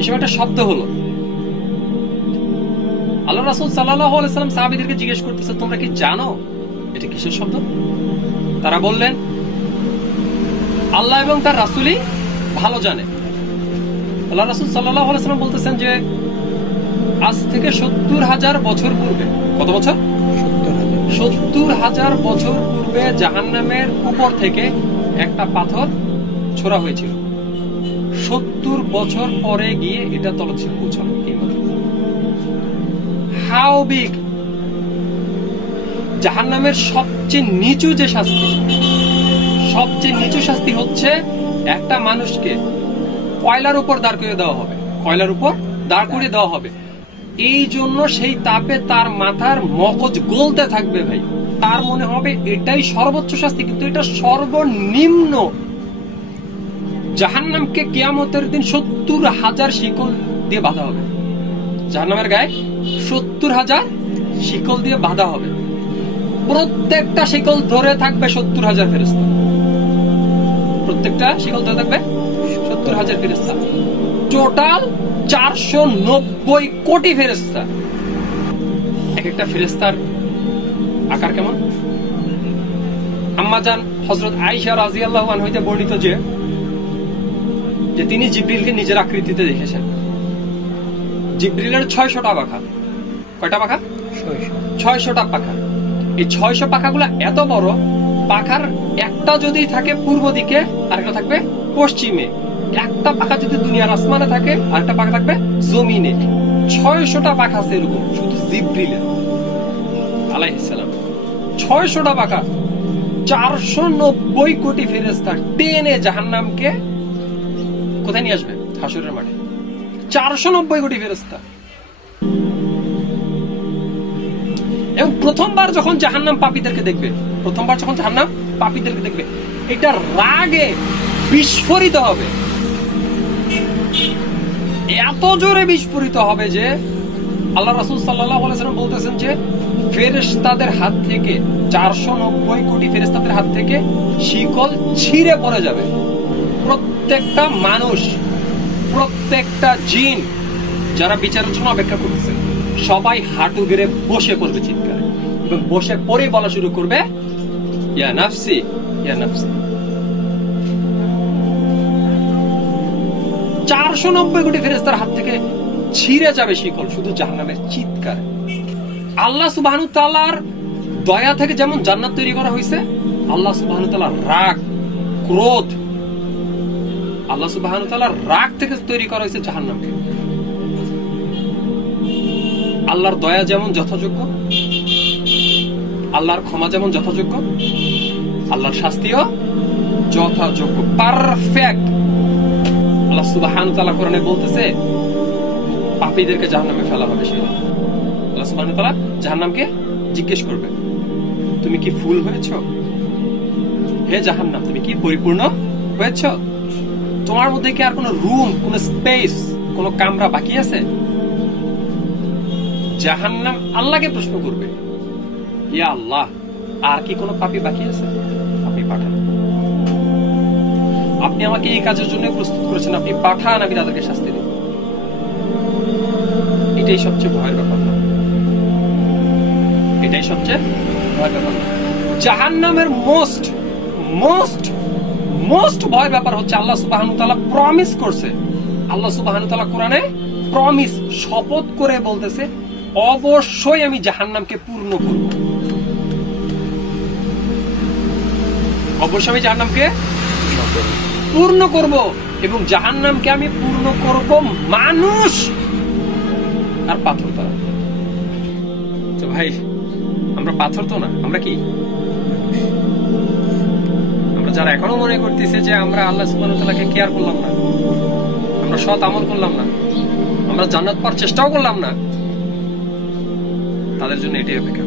এসব একটা শব্দ হলো। আল্লাহ রাসূল সাল্লাল্লাহু আলাইহি ওয়াসাল্লাম সাহাবীদেরকে জিজ্ঞেস করতেছে, তোমরা কি জানো এটা কিসের শব্দ? তারা বললেন, আল্লাহ এবং তার রাসূলই ভালো জানে। আল্লাহ রাসূল সাল্লাল্লাহু আলাইহি ওয়াসাল্লাম বলতেছেন যে আজ থেকে ৭০,০০০ বছর পূর্বে, কত বছর? ৭০,০০০ বছর পূর্বে জাহান্নামের উপর থেকে একটা পাথর ছোড়া হয়েছিল। ৭০ বছর পরে গিয়ে এটা তলদেশে পৌঁছানো। How big! জাহান্নামের সবচেয়ে নিচু যে শাস্তি, সবচেয়ে নিচু শাস্তি হচ্ছে একটা মানুষকে কয়লার উপর দাঁড় করিয়ে দেওয়া হবে, কয়লার উপর দাঁড় করিয়ে দেওয়া হবে। এই জন্য সেই তাপে তার মাথার মগজ গলতে থাকবে ভাই। তার মনে হবে এটাই সর্বোচ্চ শাস্তি, কিন্তু এটা সর্বনিম্ন। জাহান্নামকে কিয়ামতের দিন ৭০,০০০ শিকল দিয়ে বাঁধা হবে। জাহান্নামের গায়ে ৭০,০০০ শিকল দিয়ে বাঁধা হবে। প্রত্যেকটা শিকল ধরে থাকবে ৭০,০০০ ফেরেশতা। প্রত্যেকটা শিকল ধরে থাকবে ৭০,০০০ ফেরেশতা। টোটাল ৪৯০ কোটি ফেরেশতা। এক একটা ফেরেশতার আকার কেমন? আম্মাজান হযরত আয়েশা রাদিয়াল্লাহু আনহা হইতে বর্ণিত যে তিনি জিবরিলকে নিজের আকৃতিতে দেখেছেন। জিবরিলের ৬০০টা পাখা। কয়টা পাখা? ৬০০টা পাখা। এই ৬০০ পাখাগুলো এত বড়, পাখার একটা যদি থাকে পূর্ব দিকে, আরেকটা থাকবে পশ্চিমে। একটা পাখা যদি দুনিয়ার আসমানে থাকে, আরেকটা পাখা থাকবে জমিনে। ৬০০টা পাখা আছে এরকম, শুধু জিবরিলের আলাইহিস সালাম। ৬০০টা পাখা। ৪৯০ কোটি ফেরেশতা টেনে জাহান্নামকে কোথায় নিয়ে আসবে? হাসরের মাঠে। ৪৯০ কোটি ফেরেশতা। এবং প্রথমবার যখন জাহান্নাম পাপীদেরকে দেখবে, প্রথমবার যখন জাহান্নাম পাপীদেরকে দেখবে, এটা রাগে বিস্ফোরিত হবে। এত জোরে বিস্ফোরিত হবে যে আল্লাহ রাসূল সাল্লাল্লাহু আলাইহি ওয়াসাল্লাম বলতেছেন যে ফেরেশতাদের হাত থেকে, ৪৯০ কোটি ফেরেশতাদের হাত থেকে শিকল ছিঁড়ে পড়ে যাবে। প্রত্যেকটা মানুষ, প্রত্যেকটা জিন যারা বিচারের জন্য অপেক্ষা করতেছে, সবাই হাঁটু গেড়ে বসে পড়বে চিৎকারে, এবং বসে পড়ে বলা শুরু করবে, ইয়া নাফসি ইয়া নাফসি। ৪৯০ কোটি ফেরেশতার হাত থেকে ছিঁড়ে যাবে শিকল শুধু জাহান্নামের চিৎকারে। আল্লাহ সুবহানাহু ওয়া তাআলার দয়া থেকে যেমন জান্নাত তৈরি করা হয়েছে, আল্লাহ সুবহানাহু ওয়া তাআলার রাগ, ক্রোধ, আল্লাহ সুবহানাহু ওয়া তাআলার রাগ থেকে তৈরি করা হয়েছে জাহান্নামকে। আল্লাহর দয়া যেমন যথাযোগ্য, আল্লাহর ক্ষমা যেমন যথাযোগ্য, আল্লাহর শাস্তিও যথাযোগ্য, পারফেক্ট। আল্লাহ সুবহানাহু ওয়া তাআলা কোরআনে বলতেছে পাপীদেরকে জাহান্নামে ফেলা হবে। সেদিন আল্লাহ সুবহানাহু ওয়া তাআলা জাহান্নামকে জিজ্ঞেস করবে, তুমি কি ফুল হয়েছো? হে জাহান্নাম, তুমি কি পরিপূর্ণ হয়েছো? তোমার মধ্যে কি আর কোনো রুম, কোনো স্পেস, কোনো কামরা বাকি আছে? জাহান্নাম আল্লাহকে প্রশ্ন করবে, ইয়া আল্লাহ, আর কি কোনো পাপী বাকি আছে? আপনি পাঠান, আপনি আমাকে এই কাজের জন্য প্রস্তুত করেছেন, আপনি পাঠান, আমি তাদেরকে শাস্তি দেব। এটাই সবচেয়ে ভয়ের ব্যাপার না? এটাই সবচেয়ে ভয়ের ব্যাপার। জাহান্নামের মোস্ট মোস্ট মোস্ট ভয়ের ব্যাপার হচ্ছে আল্লাহ সুবহানাহু ওয়া তাআলা প্রমিস করছে। আল্লাহ সুবহানাহু ওয়া তাআলা কোরআনে প্রমিস, শপথ করে বলতেছে, অবশ্যই আমি জাহান্নামকে পূর্ণ করব। অবশ্যই আমি জাহান্নামকে পূর্ণ করব, এবং জাহান্নামকে আমি পূর্ণ করব মানুষ আর পাথর দ্বারা। তো ভাই, আমরা পাথর তো না, আমরা কি? আমরা যারা এখনো মনে করতেছে যে আমরা আল্লাহ সুবহানাহু ওয়া তাআলাকে কেয়ার করলাম না, আমরা সৎ আমল করলাম না, আমরা জান্নাত পাওয়ার চেষ্টাও করলাম না, তাদের জন্য এটাই অপেক্ষা।